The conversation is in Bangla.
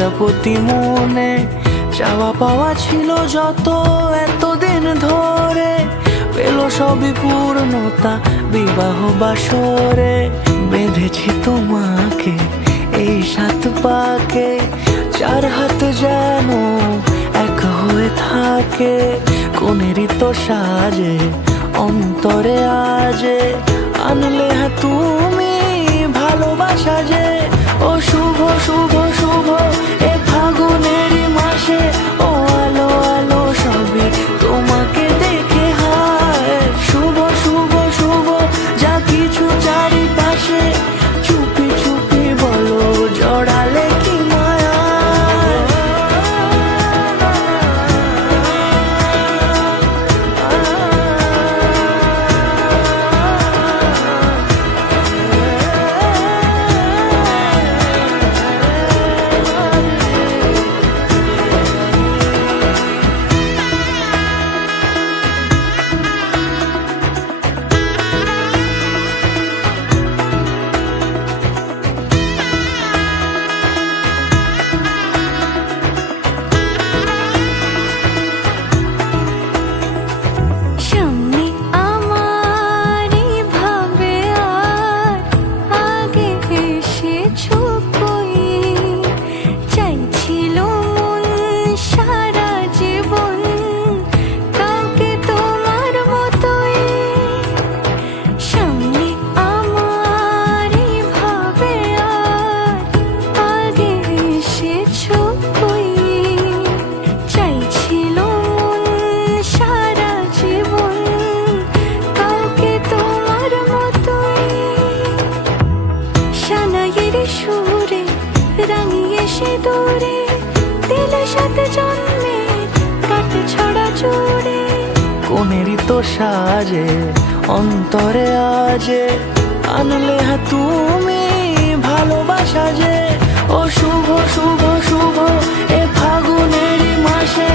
প্রজাপতি মনে চাওয়া পাওয়া ছিল যত এতদিন ধরে, পেল সবই পূর্ণতা বিবাহ বাসরে। বেঁধেছি তোমাকে এই 7 পাকে, 4 হাত যেন এক হয়ে থাকে। কোনেরই তো সাজে অন্তরে আজে আনলে তুমি ভালোবাসা যে। ও শুভ শুভ শুভ এ ফাগুনেরই মাসে, ও আলো আলো সবই তোমাকে দেখে হায়। শুভ শুভ শুভ যা কিছু চারিপাশে, চুপি চুপি বলো জড়ালে কি মায়া। সুরে রাঙিয়ে সে দূরে দিল 7 জন্মে কাট ছড়া জুড়ে। কোনেরই তো সাজে অন্তরে আজে আনলে তুমি ভালোবাসা যে। ও শুভ শুভ শুভ এ ফাগুনেরই মাসে,